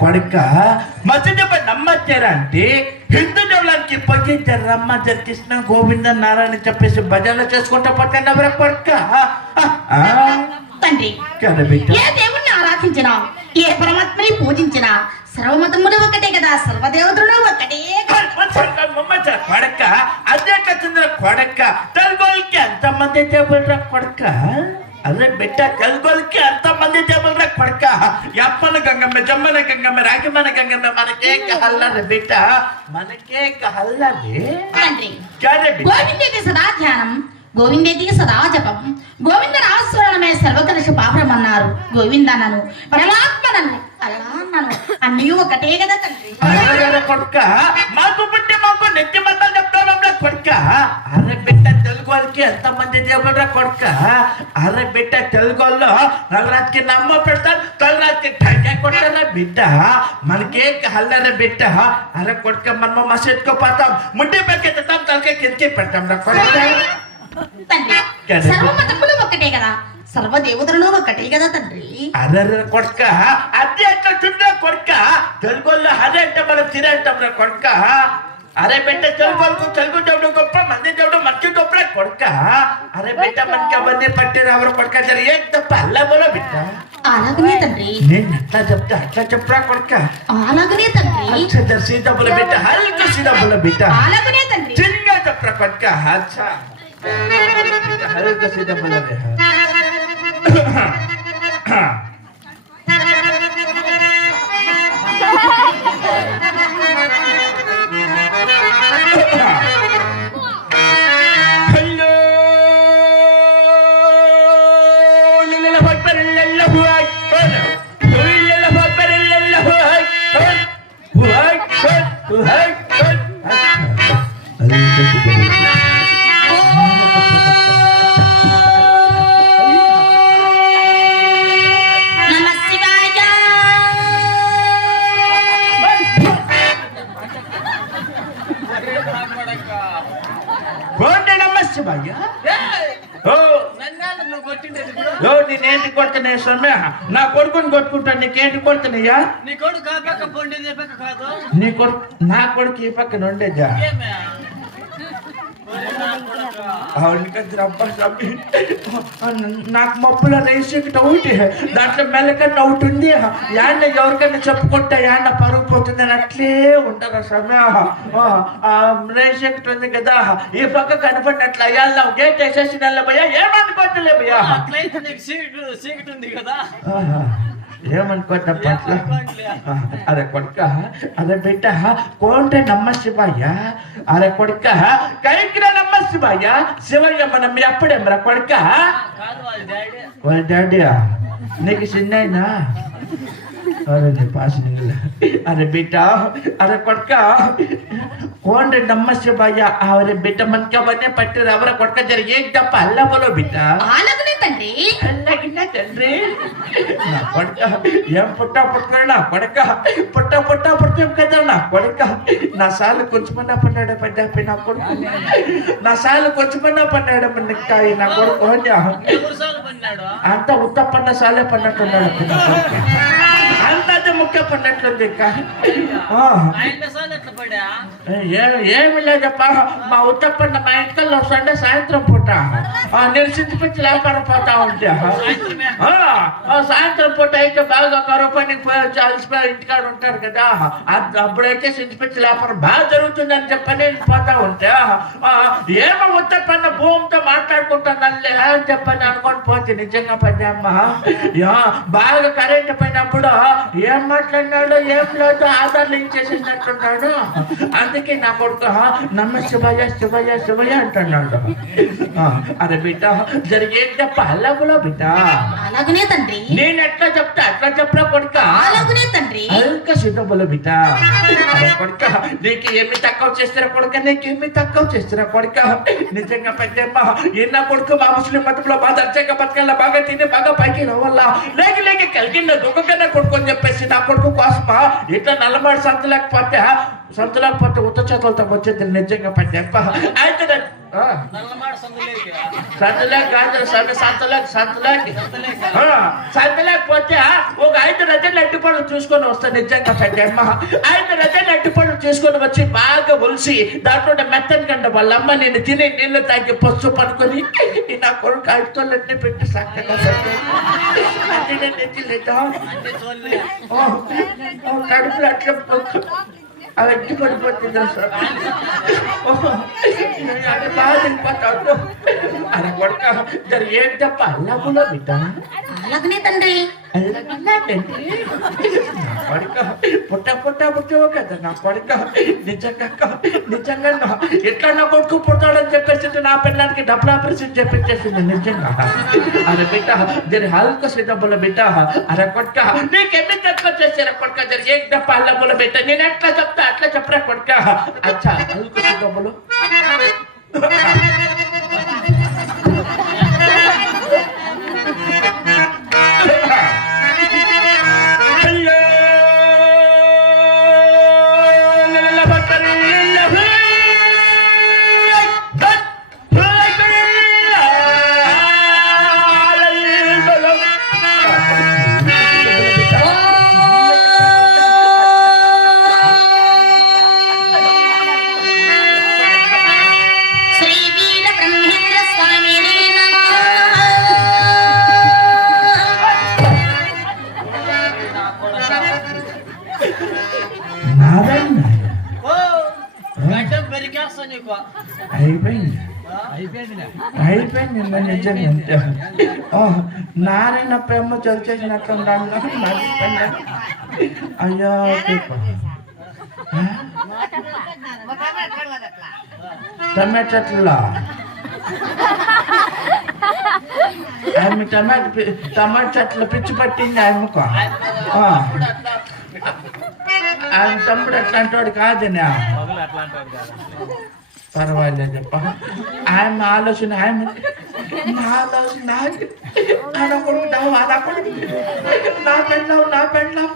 కొడుక మధ్య చెప్ప నమ్మచ్చారా అంటే హిందూ దేవులానికి పొయ్యించారు రమ్మ జర కృష్ణ గోవింద నారాయణ చెప్పేసి భజనలు చేసుకుంటా పట్టండి ఎవర కొడుక. తండ్రి ఏ దేవుణ్ణి ఆరాధించినా ఏ పరమాత్మని పూజించినా సర్వమతములు ఒక్కటే కదా సర్వదేవతలు ఒక్కటే కొడక. అదే కచ్చింద్ర కొడక. తెలుగోళ్ళకి ఎంతమంది టేబుల్ కొడక? అదే బిడ్డ తెలుగోళ్ళకి ఎంతమంది టేబుల్ రా కొడక ఎప్పన గంగమ్మ జమ్మన గంగమ్మ రాగిమన గంగమ్మ మనకే కహల్లది బిడ్డ మనకే కహల్లది తండ్రి కాదే బిడ్డ గోవిందేతి సదా ధ్యానం గోవిందేతి సదా జపం గోవింద నామస్మరణమే సర్వకలశ పాపరమన్నారు. గోవిందనను పరమాత్మనను అలా అన్నాను అన్నీ ఒకటే కదా తండ్రి. కొడుక మాకు పుట్టి మాకు నెత్తి మందలు చెప్తాను కొడుక. అరే బిడ్డ తెలుగు వాళ్ళకి ఎంతమంది దేవుడు కొడుక? అరే బిడ్డ తెలుగు వాళ్ళు నల్లరాత్రికి నమ్మ పెడతారు తలరాత్రికి టైకా కొట్టారా బిడ్డ? మనకే హల్లరే బిడ్డ? అరే కొడుక మనమ మసీద్కు పోతాం ముట్టి పెట్టి తలకే కిందకి పెడతాం రా కొడుక? తండ్రి. సర్వమతములు ఒక్కటే కదా. సర్వదేవతలు ఒక్కటే కదా తండ్రి. అరే కొడుక అది ఎట్లా తిన్నా కొడుక తెలుగు వాళ్ళు అదే అంటే మనం తినేస్తాం రా కొడుక. అరే బిడ్డ తెలుగు తెలుగు దేవుడు గొప్ప మంది దేవుడు మంచి గొప్ప కొడుక. అరే బిడ్డ మనకి అవన్నీ పట్టిన ఎవరు కొడుక జర ఏం తప్ప అల్లబోలో బిడ్డ? అలాగనే తండ్రి. నేను ఎట్లా చెప్తా అట్లా చెప్పరా కొడుక? అలాగనే తండ్రి. సీతాబుల బిడ్డ హల్క సీతాబుల బిడ్డ. అలాగనే తండ్రి. చిన్నగా చెప్పరా కొడుక అచ్చా. హల్క సీతాబుల హలో ఓ నేనేంటి కొడుతున్నా సమ్మె నా కొడుకుని కొట్టుకుంటా నీకేంటి కొడుతున్నాయా? నీ కొడుకు నీ కొడుకు నా కొడుకు ఈ పక్కన ఉండేదా? నాకు మబ్బుల రేసి ఒకటి దాంట్లో మెల్లకన్నా ఒకటి ఉంది. యాన్న ఎవరికైనా చెప్పుకుంటే యాన్న పరుగు పోతుందని అట్లే ఉంటారు స్వామి ఆ రేసి ఒకటి ఉంది కదా. ఈ పక్క కనపడినట్లు అయ్యాల గేట్ వేసేసి భయ్యా ఏమనుకోవట్లే భయ్యా నీకు సీటు సీట్ ఉంది కదా. ఏమనుకోవట్లే పట్ల? అరే కొడుక అరే బిడ్డ కోంటే నమ్మ శివయ్య. అరే కొడుక కైకిన నమ్మ శివయ్య. శివయ్య మనం ఎప్పుడేమరా కొడుక? వాళ్ళ డాడీయా? నీకు చిన్నైనా అరే నీ పాస్ నీళ్ళ. అరే బిడ్డ అరే కొడుక. కోంటే నమ్మ శివయ్య అవరే బిడ్డ మనకి అవన్నీ పట్టిరు. ఎవర కొడుక జరిగి ఏం తప్ప అల్లబోలో బిడ్డ. అలాగనే తండ్రి. అల్లగిన తండ్రి. నా కొడుక ఏం పుట్ట పుట్టాడు నా కొడుక. పుట్ట పుట్ట పుట్టాం కదా నా కొడుక. నా సార్లు కొంచెమన్నా పడ్డాడు పడ్డా నా కొడుకు. నా సార్లు కొంచెమన్నా పడ్డాడు మనకాయ నా కొడుకు అంత ఉత్తపన్న సాలే పడినట్టున్నాడు నా కొడుకు. అంత అది म्हटलं ते काय ఏమి లేదప్పా. మా ఉత్తప్పన్న మా ఇంటికల్లో వస్తుంటే సాయంత్రం పూట. ఆ, నేను చింతపిచ్చి వ్యాపారం పోతా ఉంటే. సాయంత్రం పూట అయితే బాగా కరువు పనికి పోయి అలసిపోయి ఇంటికాడ ఉంటారు కదా. అప్పుడైతే చింతపిచ్చి వ్యాపారం బాగా జరుగుతుందని చెప్పని పోతా ఉంటే. ఆ, ఏమో ఉత్తప్పన్న భూమితో మాట్లాడుకుంటానల్లే అని చెప్పని అనుకొని పోతే నిజంగా పడ్డామ్మా బాగా కరెంట్ పోయినప్పుడు ఏం మాట్లాడినాడు ఏం లేదు ఆధార్ లింక్ చేసినట్టున్నాడు అందుకే నా కొడుకు నమ్మ శివయ్య శివయ్య శివయ్య అంటున్నాడు. అరే బిడ్డ జరిగేంటే పల్లవులో బిడ్డ. అలాగనే తండ్రి. నేను ఎట్లా చెప్తా అట్లా చెప్పరా కొడుక? అలాగనే తండ్రి. అల్క సిద్ధముల బిడ్డ. కొడుక నీకు ఏమి తక్కువ చేస్తారా కొడుక? నీకు ఏమి తక్కువ చేస్తారా కొడుక? నిజంగా పెద్దమ్మ ఎన్న కొడుకు మా ముస్లిం మతంలో బాగా దర్జాగా బతకాల బాగా తిని బాగా పైకి రావాలా. లేక లేక కలిగిన దుఃఖకన్నా కొడుకు అని చెప్పేసి నా కొడుకు కోసమా? ఇట్లా నల్లమాడి సంత లేకపోతే సంత లేకపోతే ఉత్త చేతులతో వచ్చేది నిజంగా పెద్దమ్మ అయితే సంతలేక సంత సంతలేక సంతలేక సంతలేకపోతే ఒక ఐదు రజలు అట్టిపళ్ళు చూసుకొని వస్తాను నిజంగా పెద్దమ్మ ఐదు రజలు అట్టిపళ్ళు చూసుకొని వచ్చి బాగా ఒలిసి దాంట్లో మెత్తని కంట వాళ్ళ అమ్మ నేను తిని నీళ్ళు తాగి పసు పడుకొని ఈ నా కొడుకు అడుగుతోళ్ళన్నీ పెట్టి చక్కగా కడుపులో అట్లా అవన్నీ ఎట్టి పడిపోతుందా సార్ అంటే బాగా తినిపోతాడు అలా కొడుక ఏంటప్ప అల్లగులో బిడ్డ? అలాగనే తండ్రి. కొడుక పుట్ట పుట్ట పుట్టవు కదా నా కొడుక నిజంగా నిజంగా ఎట్లా నా కొడుకు పుట్టాడని చెప్పేసి నా పిల్లలకి డబ్బులు ఆపరేషన్ చెప్పించేసింది నిజంగా. అరే బిడ్డ దీని హల్క సిద్ధముల బిడ్డ. అరే కొడుక నీకెన్ని తక్కువ చేశారా కొడుక? జరి ఏ డబ్బా అల్లముల బిడ్డ? నేను ఎట్లా చెప్తా? అట్లా చెప్పరా కొడుక? అచ్చా హల్క సిద్ధములు నీకు. అయిపోయింది. అయిపోయింది నిజంగా అంతే. నారాయణ ప్రేమ మర్చిపోయినా. అయ్యో టమాటోలో ఆమె టమాటో పి- టమాటో చెట్లు పిచ్చి పట్టింది ఆమెకు. ఆ. ఆయన తమ్ముడు అట్లాంటి వాడు కాదనా? పర్వాలేదప్ప. ఆమె ఆలోచన ఆమె నా ఆలోచన నాకి ఆయన నా పెళ్ళాం నా పెళ్ళాం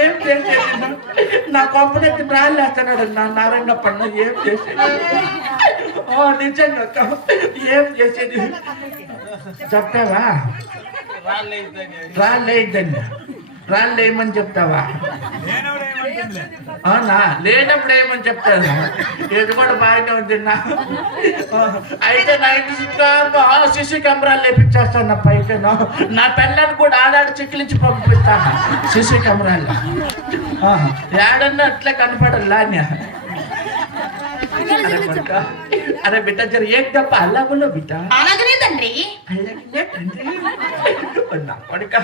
ఏం చేసేది? నా కొంపనెత్తి రాళ్ళేస్తున్నాడు నా నారాయణ పండు ఏం చేసేది? ఓ నిజంగా ఏం చేసేది? చెప్పావా? రాలేదండి రాలేదండి రాలేమని చెప్తావా? అవునా? లేనప్పుడు ఏమని చెప్తాను ఇది కూడా బాగానే ఉంది నా. అయితే నైన్టీ సిక్స్ సీసీ సిసి కెమెరాలు లేపించేస్తాను నా పైకి నా. పిల్లలు కూడా ఆడాడు చిక్కిలించి పంపిస్తాను సిసి కెమెరాలు. ఏడన్నా అట్లా కనపడల్లా అరే అరే బిడ్డ జర ఏం తప్ప అల్లగులో బిడ్డ. అలాగనే తండ్రి. అలాగే తండ్రి. నా కొడుక.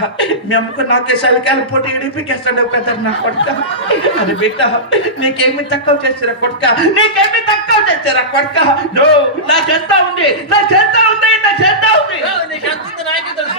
మీ అమ్మకు నాకు సలికాయలు పోటీ ఇడిపికేస్తాడు కదా నా కొడుక. అది బిడ్డ నీకేమి తక్కువ చేస్తారా కొడుక? నీకేమి తక్కువ చేస్తారా కొడుక? నో నా చెత్త ఉంది. నా చెత్త ఉంది నా చెత్త ఉంది. నీకు ఎంత ఉంది నాకే తెలుసు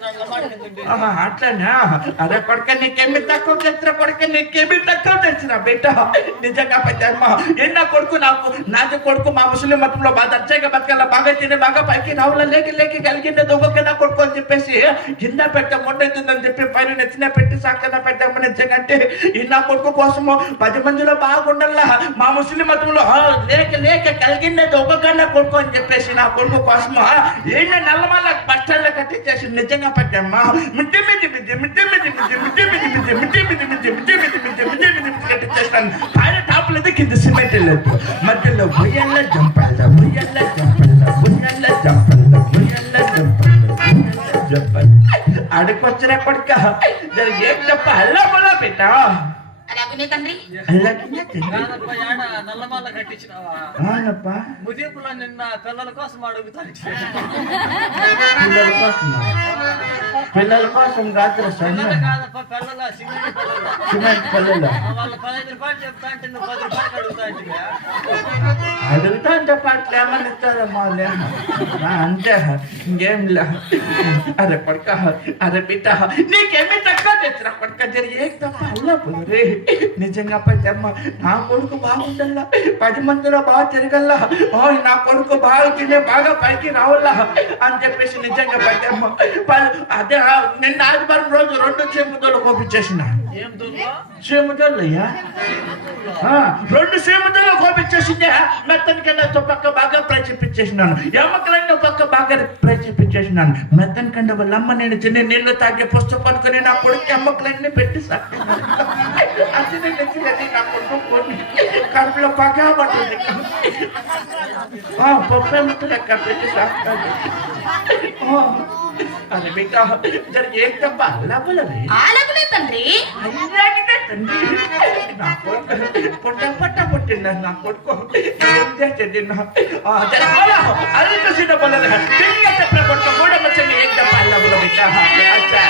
చూసిందే అట్లనా? అరే కొడుక నీకేమి తక్కువ తెచ్చిన కొడుక నీకేమి తక్కువ తెచ్చిన బిడ్డ. నిజంగా పెద్దమ్మ ఎన్న కొడుకు నాకు? నాది కొడుకు మా ముస్లిం మతంలో బాగా దర్జాగా బతకాల బాగా తిని బాగా పైకి రావుల లేకి లేకి కలిగిందే దువ్వకి నా కొడుకు అని చెప్పేసి. కింద పెట్ట మొండైతుందని చెప్పి పైన నెచ్చిన పెట్టి సాకన పెట్టమ్మ నిజంగంటే ఈ నా కొడుకు కోసము పది మందిలో బాగుండల్లా? మా ముస్లిం మతంలో లేక లేక కలిగిందే దువ్వకన్నా కొడుకు అని చెప్పేసి నా కొడుకు కోసము ఏంటంటే నల్లమల్ల బట్టల్లో కట్టించేసి నిజంగా పెట్ట پڑکا بڑا بیٹا అలాగనే తండ్రి కాదప్ప ఏడ నల్లమాల కట్టించినావా? అవునప్పా ముదీపులో నిన్న పిల్లల కోసం అడుగుతాను పిల్లల కోసం పిల్లల కోసం రాత్రి పిల్లలు కాదప్ప పిల్లల సిమెంట్ పిల్లలు. సిమెంట్ పిల్లలు. వాళ్ళ పదహైదు రూపాయలు చెప్తా అంటే నువ్వు పది రూపాయలు అడుగుతా అంటే అడుగుతా అంటే పాటలు ఏమని ఇస్తారమ్మా అంతే ఇంకేం లే అరే పడక అరే బిడ్డ నీకేమి తక్కువ తెచ్చిన పడక జరిగి తప్ప అల్ల పోరే నిజంగా పెద్దమ్మ నా కొడుకు బాగుండల్లా? పది మందిలో బాగా తిరగల్లా? ఓ నా కొడుకు బాగా తినే బాగా పైకి రావల్లా? అని చెప్పేసి నిజంగా పెద్దమ్మ అదే నిన్న ఆదివారం రోజు రెండు చెంపుతో కోపించేసిన ఏం రెండు సీమతలు కోపించేసిందే. మెత్తని కన్నా పక్క బాగా ప్రచిపించేసినాను. ఎమ్మకలన్నీ పక్క బాగా ప్రచిపించేసినాను. మెత్తని కండ వాళ్ళ అమ్మ నేను చిన్న నీళ్ళు తాగే పుస్తకం పనుకొని నా కొడుకు ఎమ్మకలన్నీ పెట్టి సాకినాను. అది నేను నా కొడుకు కడుపులో పగా పట్టుంది పప్పు ఎమ్మకలు లెక్క పెట్టి సాకుతాను. ఆ, అది మీకు జర ఏం తప్ప అల్లబలవే ఆలకులే తండ్రి అయ్యాడినే తండ్రి. నా కొడుకు పొట్ట పొట్ట పుట్టిండ నా కొడుకు ఏం చేసేది నా ఆ, జర పోలా. అల్లుక సీత పొలలు. తిరిగి చెప్పిన కొడుకు కూడా మంచిగా ఏం తప్ప అల్లబల బిడ్డ. అచ్చా.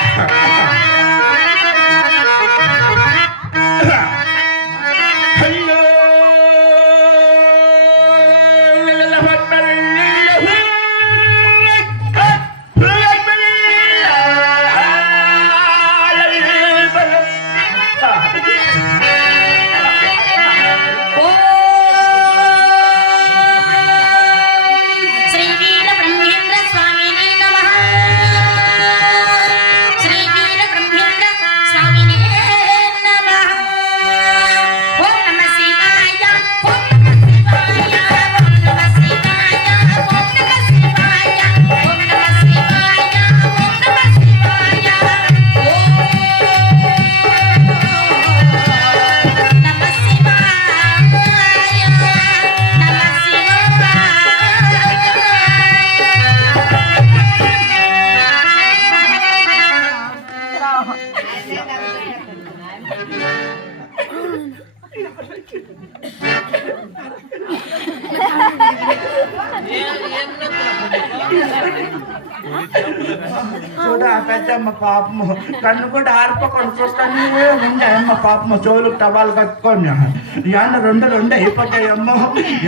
పాపము. కన్ను కూడా ఆరిపోకుండా చూస్తానే ఉంది అమ్మ పాపము. చెవులు టవాలు కట్టుకొని. యాన్న రెండు రెండు అయిపోతాయమ్మో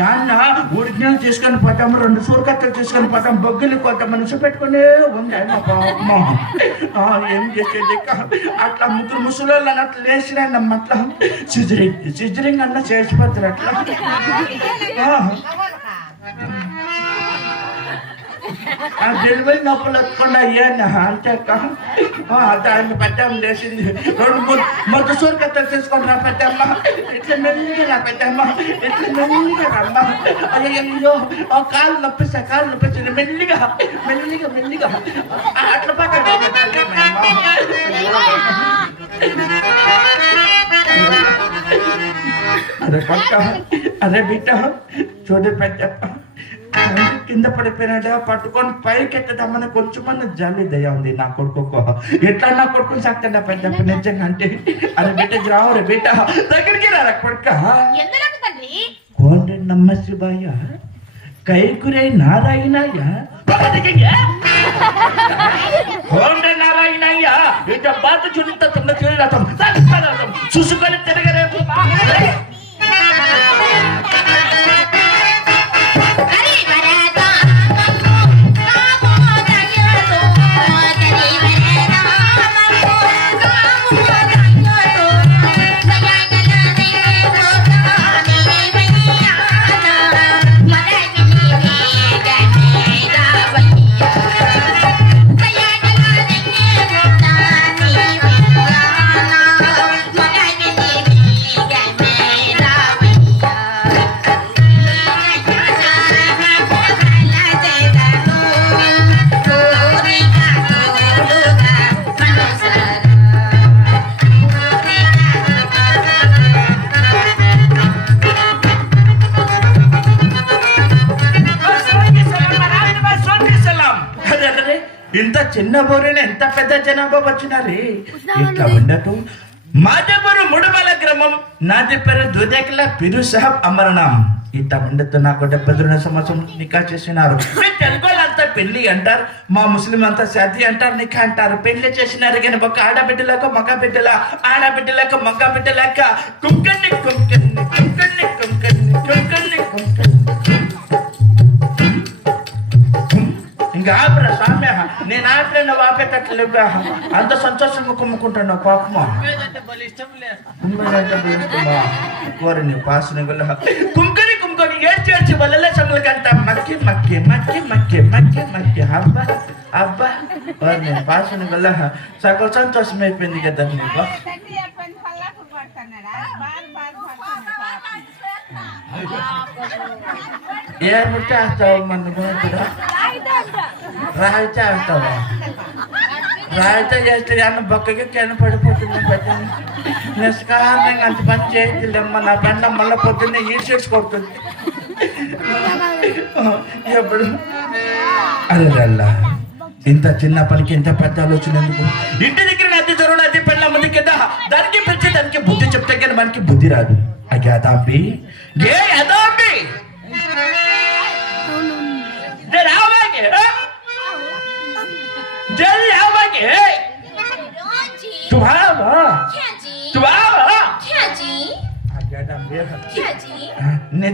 యాన్న ఒరిజినల్ తీసుకొని పోతాము రెండు సూరకత్తలు తీసుకొని పోతాం బొగ్గులు కొంత మనసు పెట్టుకునే ఉంది అమ్మ పాపము. ఏం చేసేది అట్లా ముగ్గురు ముసలోళ్ళు అట్లా లేచిరండి అట్లా. సిజరింగ్ సిజరింగ్ అన్న చేసిపోతారు అట్లా. ఆ. ఆ డెలివరీ నొప్పులు వచ్చకుండా అయ్యాను అంతే అక్క ఆ, దాన్ని పెద్దమ్మ లేచింది రెండు మూడు మొదటి సూరికత్తలు తీసుకొని రా పెద్దమ్మ ఇట్లా మెల్లిగా రా పెద్దమ్మ ఇట్లా మెల్లిగా రమ్మ అయ్యో ఆ కాళ్ళు నొప్పిస్తా కాళ్ళు నొప్పిస్తుంది మెల్లిగా మెల్లిగా మెల్లిగా ఆ, అట్లా పక్కన అరే పక్క అరే బిడ్డ చూడు పెద్దప్ప కింద పడిపోయినాడా? పట్టుకొని పైకి ఎక్కదామని కొంచెమన్నా జాలి దయ ఉంది నా కొడుకు ఎట్లా నా కొడుకుని సాక్తాడా పెద్దప్ప నిజంగా అంటే? అరే బిడ్డ రావు రే బిడ్డ. దగ్గరికి రా కొడుక? కోండ్రి నమ్మ శివాయ కైకురై నారాయణయ్య. కోండ్రి నారాయణయ్య ఇట బాత తున్న తిరగటం చూసుకొని తిరగలేదు జనాభా వచ్చినారే ఇట్లా ఉండటం? ముడుమల గ్రామం. నాది పేరు దుదేకల పిరు సాహబ్ అమరనాం. ఇట్లా ఉండదు నాకు డెబ్బై రెండు సంవత్సరం నికా చేసినారు. మీ తెలుగు వాళ్ళంతా పెళ్ళి అంటారు మా ముస్లిం అంతా సర్ది అంటారు నికా అంటారు. పెళ్ళి చేసినారు కానీ ఒక ఆడబిడ్డలకు మగ బిడ్డల ఆడబిడ్డలకు మగ బిడ్డలక కుంకన్ని కుంకన్ని కుంకన్ని కుంకన్ని కుంకన్ని కుంకన్ని ఆపరా సామ్య నేను ఆపలేను ఆపేటట్లే లేక అంత సంతోషంగా కుమ్ముకుంటున్నావు పాపమా? లేదంటే బలి ఇష్టం లేదు కుమ్మేదంటే బీరుకుమా కోరిని పాసిన గుల్ల కుంకని కుంకని ఏడ్చి ఏడ్చి వల్ల సమ్ములకంట మక్కి మక్కి మక్కి మక్కి మక్కి మక్కి. అబ్బా అబ్బా కోరిని పాసిన గుల్ల సగం సంతోషం అయిపోయింది కదా నీకు తగ్గి చెప్పని పల్లకు పడుతున్నాడా బాగా బాగా ఏమి చేస్తావు మన గురించి రాయి చేస్తావా రాయితే చేస్తే అన్న బొక్కకి కింద పడిపోతుంది పెట్టింది నిష్కారణంగా అంత పని చేయలేమ్మ నా బండ మళ్ళీ పొద్దున్నే ఈడ్చేసి కొడుతుంది. ఎప్పుడు? అరే రల్లా ఇంత చిన్న పనికి ఇంత పెద్ద ఆలోచన ఎందుకు? ఇంటి దగ్గర అతి జరువు అతి పెళ్ళ ముందు కదా. దానికి పిలిచి దానికి బుద్ధి చెప్తే కానీ మనకి బుద్ధి రాదు. అగ్యాదాంబి ఏ యథ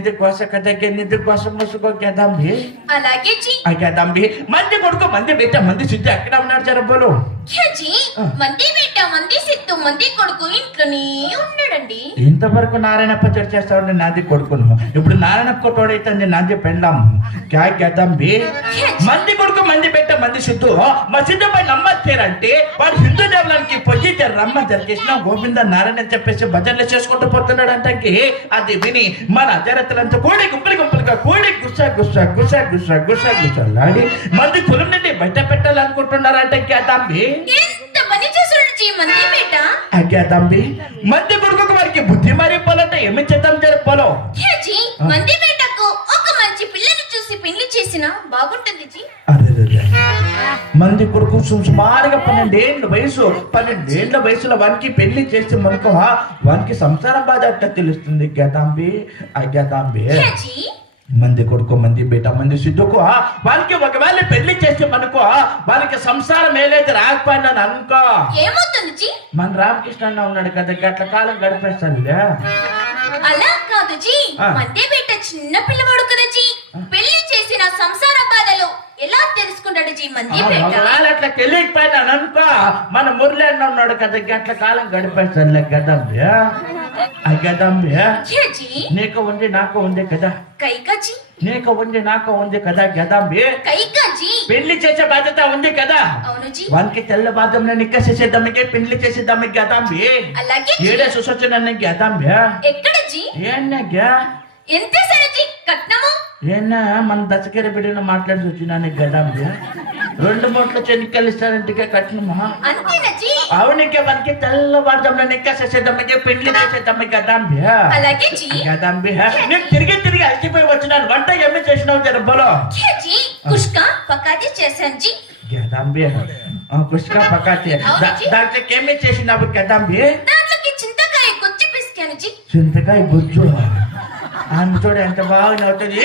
నిద్ర కోసం కదకే నిద్ర కోసం ముసుకో గదాంబి అలాగే జీ. అగ్యాదాంబి మంది కొడుకు మంది బిడ్డ మంది శుద్ధి ఎక్కడ ఉన్నాడు జర బోలు? జీ మంది బిడ్డ. మంది సిత్తు మంది కొడుకు ఇంట్లోనే ఉన్నాడండి. ఇంతవరకు నారాయణ పచ్చడి చేస్తా నాది కొడుకును. ఇప్పుడు నారాయణ కొట్టోడైతే నాది పెళ్ళాం క్యా బి? మంది కొడుకు మంది బిడ్డ మంది సిద్ధు. మా సిద్ధు పై నమ్మచ్చారంటే వాడు హిందూ దేవులానికి పొయ్యి జర రమ్మ జరిగేసిన గోవింద నారాయణ చెప్పేసి భజనలు చేసుకుంటూ పోతున్నాడు అంటే అది విని మన అజరత్తులంతా కూడి గుంపులు గుంపులుగా కూడి గుస్సా గుస్సా గుస్సా గుస్సా గుస్సా గుస్సాలాడి మంది కులం నుండి బయట పెట్టాలనుకుంటున్నారంటే ఎంత జీ మంది బిడ్డ? అగ్గా తంబి మంది కొడుకు వారికి బుద్ధి మారిపోవాలంటే ఏమి చేద్దాం జరపాలో జీ మంది బిడ్డకు ఒక మంచి పిల్లని చూసి పెళ్ళి చేసినా బాగుంటుంది జీ మంది కొడుకు సుమారుగా పన్నెండేండ్ల వయసు పన్నెండేండ్ల వయసులో వానికి పెళ్ళి చేస్తే మనకు వానికి సంసారం బాధ అట్లా తెలుస్తుంది అగ్గాదాంబి జీ మంది కొడుకు మంది బిడ్డ మంది సిద్ధుకు వానికి ఒకవేళ పెళ్ళి చేస్తే మనకు వానికి సంసారం ఏలేదు రాకపోయినా అనుకో ఏమవుతుంది మన రామకృష్ణ అన్న ఉన్నాడు కదా గట్ల కాలం గడిపేస్తానులే. అలా కాదు జీ. మంది బిడ్డ చిన్న పిల్లవాడు కదా జీ. పెళ్ళి చేసిన సంసార ఎలా తెలుసుకుంటాడు జీ మంది? బిడ్డ ఒకవేళ అట్లా తెలియకపోయినాను అనుకో మన మురళి అన్న ఉన్నాడు కదా గట్ల కాలం గడిపేస్తానులే గదంబి గదంబి నీకు ఉంది నాకు ఉంది కదా. కైకా జీ. నీకు ఉంది నాకు ఉంది కదా గదంబి కైకా జీ. పెళ్ళి చేసే బాధ్యత ఉంది కదా. వానికి తెల్ల బాధ్యం నిక్కసేసేద్దామికి పెళ్ళి చేసేద్దామి గదాంబి అలాగే. ఏడే సుసొచ్చిన గదాంబి ఎక్కడ జీ? ఏన్నగ్గా ఎంత సరే ఏనా మన దశకర బిడ్డను మాట్లాడి వచ్చినాను గదాంబి రెండు మూట్ల చెనిక్కలు అంతేనా జీ అవునికే మనకి తెల్లవారుజామున నిక్కసేసేద్దామికి పెళ్ళి చేసేద్దామి గదాంబి గదాంబి నేను తిరిగి తిరిగి అలసిపోయి వచ్చినాను. వంట ఏమి చేసినావు జరబ్బలో? కుష్క పకాది చేశాను జీ. గదాంబి కుష్కా పకాతి. దాంట్లో ఏమి చేసినావు గదాంబి దాంట్లోకి చింతకాయ గుచ్చి పిసికాను జీ. చింతకాయ బుజ్జు చూడు ఎంత బాగా నవ్వుతుంది.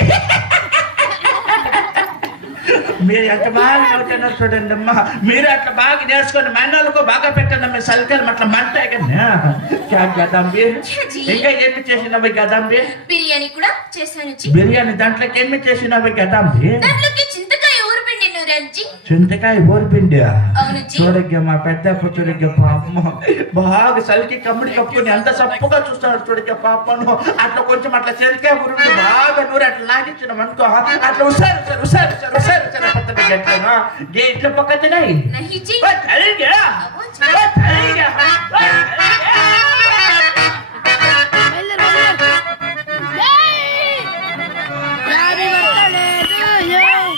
మీరు ఎంత బాగా నవ్వుతున్నారు చూడండి అమ్మా మీరు అట్లా బాగా నేర్చుకోండి మన్నాళ్ళకు బాగా పెట్టండి మీ సలికలు అట్లా మంటాయి కదా గదాంబి ఇంకా ఏమి చేసినవి గదాంబి బిర్యానీ కూడా చేశాను బిర్యానీ దాంట్లోకి ఏమి చేసినవి గదాంబి దాంట్లోకి చింతకాయ జీ చూడగ్గా మా పెద్ద చూడగ్గా పాపము బాగా సలికి కమ్ముడి కప్పుని ఎంత సప్పుగా చూస్తాడు చూడగ్గా పాపను అట్లా కొంచెం అట్లా చెరికే ఉరుడు బాగా నూరు అట్లా లాగించిన అనుకో అట్లా ఉసారు సార్ ఉసారు సార్ ఉసారు సార్ పక్కన గట్లనా గే ఇట్లా పక్కన నహి జీ